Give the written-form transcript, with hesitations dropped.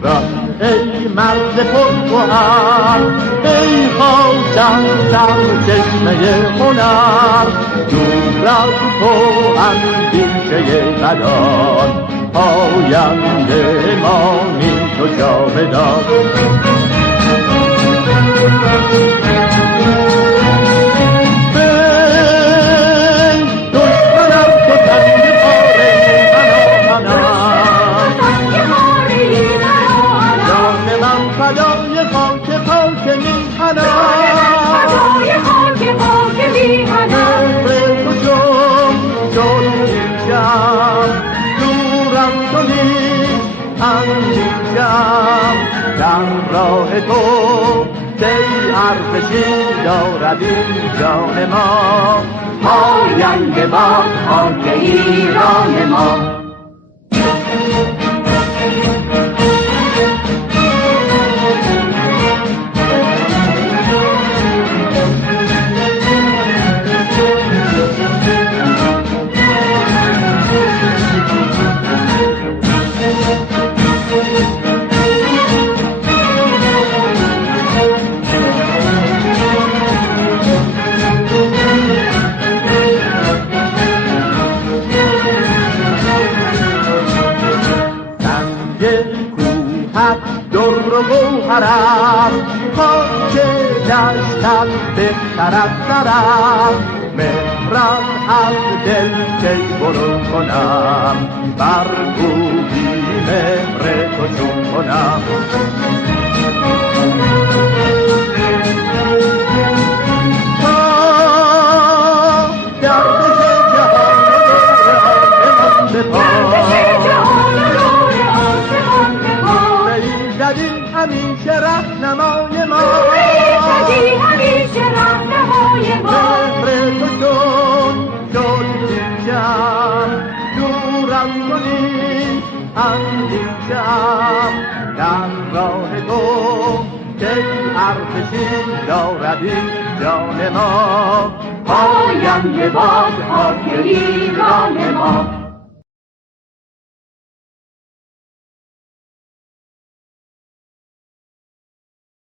ایران ای مرد پرگوهر، ای خواجه سرچشمه هنر، دور از تو اندیشه بدان، آینده مانی تو جاودان. در راه تو کی ارزشی دارد این جان ما، پاینده باد خاک ایران ما. در و گوهر است، خاک دشتت بهتر از زر است. مهرم از دل کی برون کنم، بر کوهی مهر تو چون کنم. همیشه رهنمای ما، همیشه رهنمای ما. مهر تو چون شد دیشم، دورم کنی اندیشم. در راه تو کی ارزشی دارد این جان ما، پاینده باد خاک